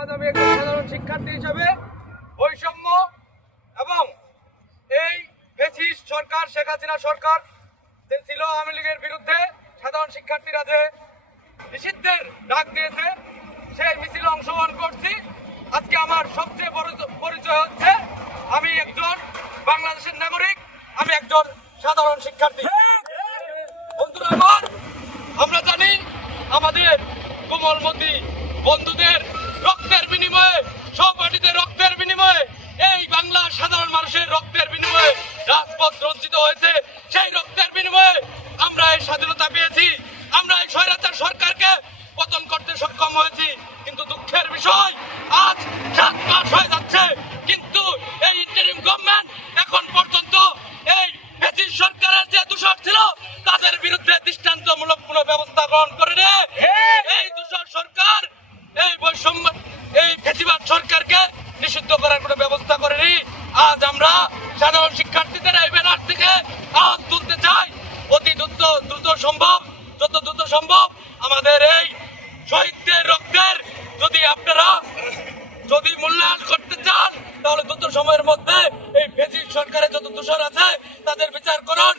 আজ আমি একজন সাধারণ শিক্ষার্থী হিসেবে বৈষম্য এবং এই ফ্যাসিস্ট সরকার শেখ হাসিনা সরকার ছিল আওয়ামী লীগের বিরুদ্ধে সাধারণ শিক্ষার্থীরা যে নিষিদ্ধের ডাক দিয়েছে সেই মিছিলে অংশগ্রহণ করছি। আজকে আমার সবচেয়ে বড় পরিচয় হচ্ছে আমি একজন বাংলাদেশের নাগরিক, আমি একজন সাধারণ শিক্ষার্থী। বন্ধুরা আমার, আমরা জানি আমাদের কোমলমতি বন্ধুদের রক্তের বিনিময়ে, সহপাঠীদের রক্তের বিনিময়ে, এই বাংলার সাধারণ মানুষের রক্তের বিনিময়ে রাজপথ রঞ্জিত হয়েছে। সেই রক্তের বিনিময়ে আমরা এই স্বাধীনতা পেয়েছি, আমরা এই স্বৈরাচার সরকারকে পতন করতে সক্ষম হয়েছি। কিন্তু দুঃখের বিষয়, আজ 7 মাস হয়ে যাচ্ছে, কিন্তু এই ইন্টারিম গভর্নমেন্ট এখন পর্যন্ত এই ফ্যাসিস্ট সরকারের যে দূষর ছিল তাদের বিরুদ্ধে দৃষ্টান্তমূলক কোনো ব্যবস্থা গ্রহণ করেনি। এই দূষর সরকার, এই বৈষম্য, এই ফ্যাসিবাদ সরকারকে নিষিদ্ধ করার কোনো ব্যবস্থা করেনি। আজ আমরা সাধারণ শিক্ষার্থীদের এই ব্যানার থেকে আওয়াজ তুলতে চাই, অতি দ্রুত সম্ভব, যত দ্রুত সম্ভব আমাদের এই শহীদদের রক্তের আপনারা যদি মূল্যায়ন করতে চান তাহলে দ্রুত সময়ের মধ্যে এই ফ্যাসিস্ট সরকারের যত দোষর আছে তাদের বিচার করুন।